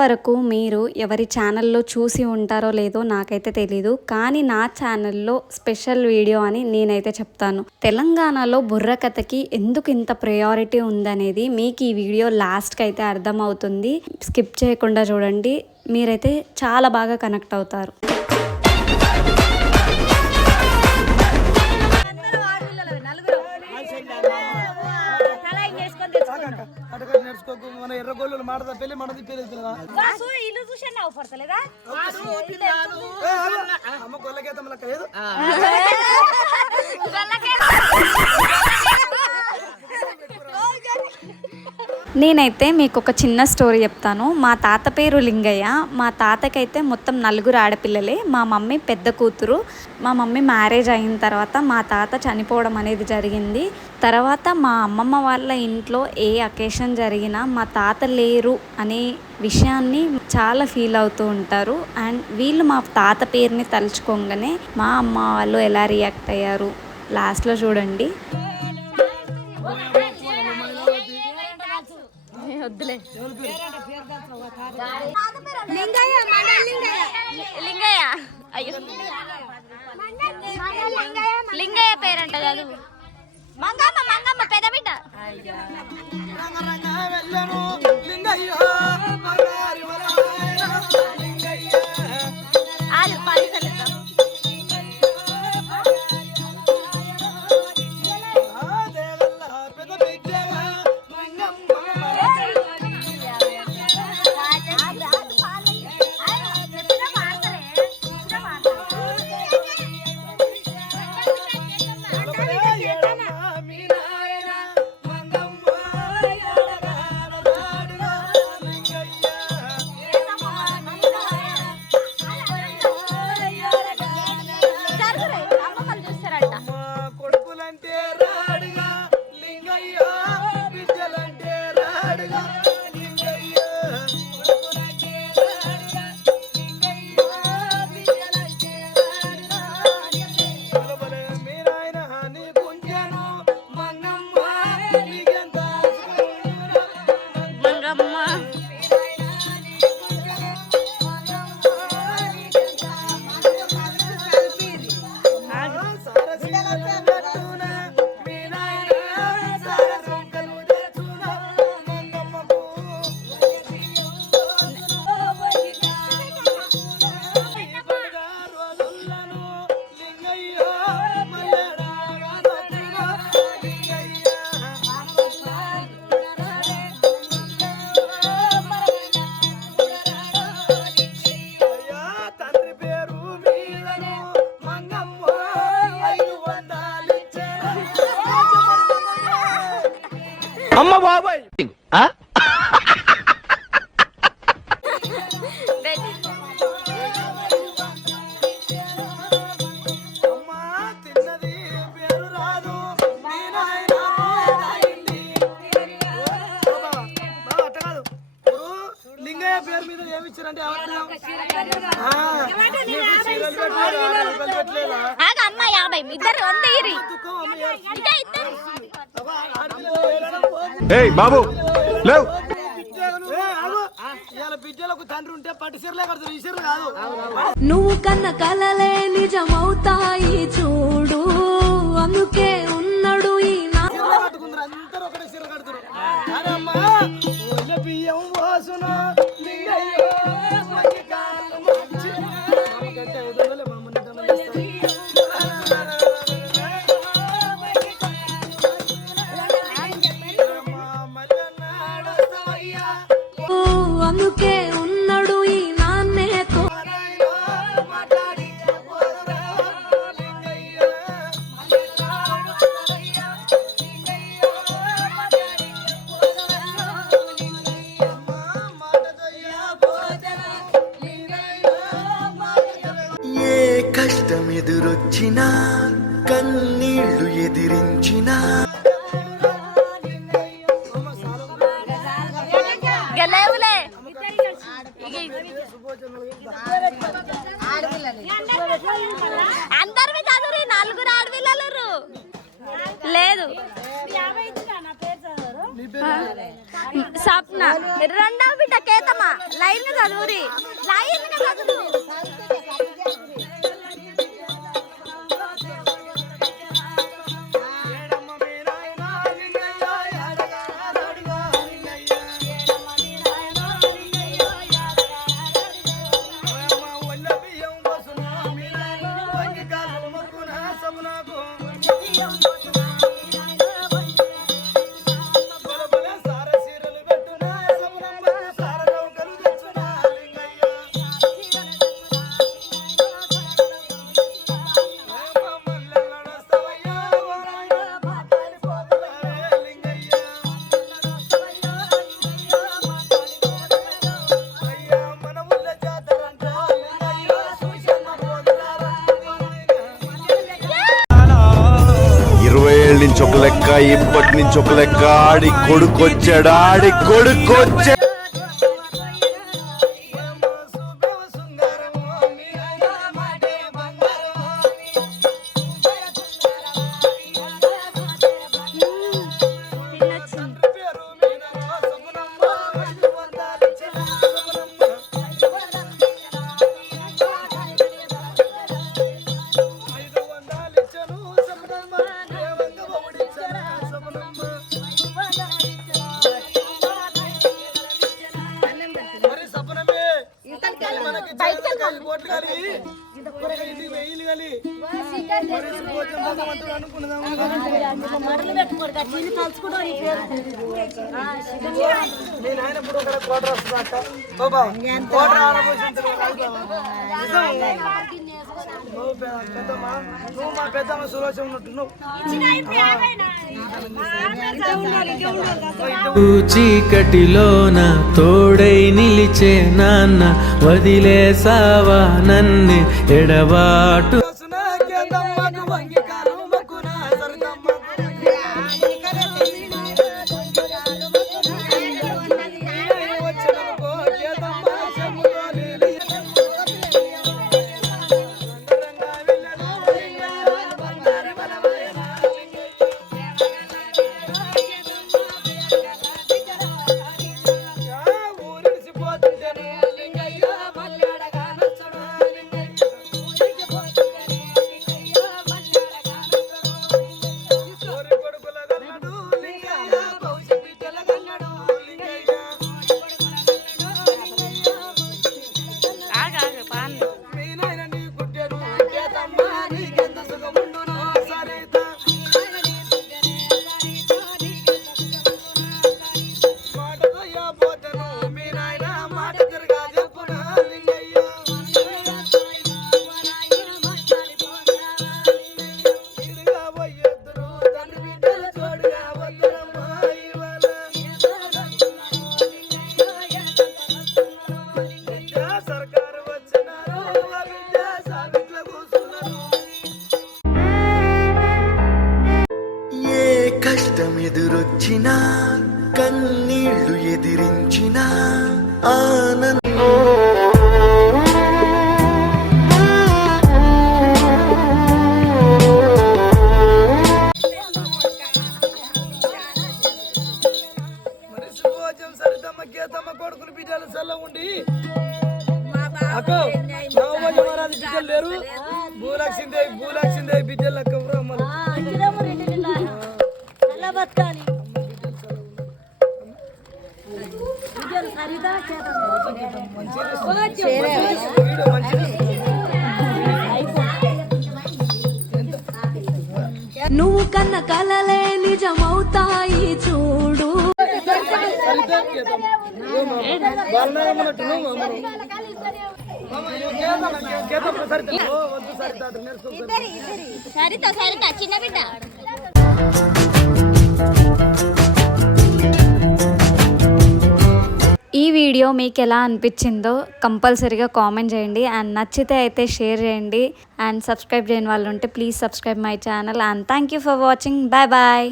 ఇంతవరకు మీరు ఎవరి ఛానల్లో చూసి ఉంటారో లేదో నాకైతే తెలీదు, కానీ నా ఛానల్లో స్పెషల్ వీడియో అని నేనైతే చెప్తాను. తెలంగాణలో బుర్రకథకి ఎందుకు ఇంత ప్రయారిటీ ఉందనేది మీకు ఈ వీడియో లాస్ట్కి అయితే అర్థమవుతుంది. స్కిప్ చేయకుండా చూడండి, మీరైతే చాలా బాగా కనెక్ట్ అవుతారు. ఎర్రగోళ్ళు మాడదా పెళ్లి మనది పెళ్లి అమ్మ గొల్లకేతం లెక్క లేదు. నేనైతే మీకు ఒక చిన్న స్టోరీ చెప్తాను. మా తాత పేరు లింగయ్య. మా తాతకైతే మొత్తం 4 ఆడపిల్లలే. మా మమ్మీ పెద్ద కూతురు. మా మమ్మీ మ్యారేజ్ అయిన తర్వాత మా తాత చనిపోవడం అనేది జరిగింది. తర్వాత మా అమ్మమ్మ వాళ్ళ ఇంట్లో ఏ అకేషన్ జరిగినా మా తాత లేరు అనే విషయాన్ని చాలా ఫీల్ అవుతూ ఉంటారు. అండ్ వీళ్ళు మా తాత పేరుని తలుచుకోగానే మా అమ్మ వాళ్ళు ఎలా రియాక్ట్ అయ్యారు లాస్ట్లో చూడండి. లింగయ్య పేరంట కాదు, మంగమ్మ మంగమ్మ పెద్ద బిడ్డ. అమ్మ బాబాయ్ లింగయ్య పేరు మీద ఏమిచ్చారంటే బాబు బిడ్డలకు తండ్రి ఉంటే పట్టు చీరలే కడతారు, ఈ చీరలు కాదు. నువ్వు కన్న కలలే నిజమవుతాయి చూడు, అందుకే ఉన్నాడు ఈ చీరలు కట్టుకుందరు, అందరూ ఒకటే చీర కడతారు. బియ్యం వాసున అందుకే ఉన్నాడు ఈ నాన్నేతో. ఏ కష్టం ఎదురొచ్చినా కన్నీళ్లు ఎదిరించినా అందరివి చదువు, 4 ఆడపిల్లలు లేదు. సప్న రెండవ బిడ్డ కేతమ్మ లైన్ చదువురి లైన్ చదువురి నుంచి ఒక లెక్క ఇప్పటి నుంచి ఒక లెక్క ఆడి కొడుకొచ్చాడు నువ్వు మా పెద్దమ్మ సులోచన ఉన్నట్టు చీకటిలోన తోడై నిలిచే నాన్న వదిలేసావా నన్ను ఎడబాటు ఎదురొచ్చినా కన్నీళ్లు ఎదిరించినా ఆనందం సరితమ్మ కేతమ్మ కొడుకులు బిడ్డలు చల్ల ఉండి అక్క నవమల్లి మహారాజు బిడ్డలు లేరు భూలక్ష్మీదేవి బిడ్డలు అక్క నువ్వు కన్న కలలే నిజమవుతాయి చూడు. సరిత సరిత చిన్న బిడ్డ. ఈ వీడియో మీకు ఎలా అనిపించిందో కంపల్సరీగా కామెంట్ చేయండి అండ్ నచ్చితే అయితే షేర్ చేయండి అండ్ సబ్స్క్రైబ్ చేయని వాళ్ళు ఉంటే please subscribe my channel and thank you for watching. Bye bye.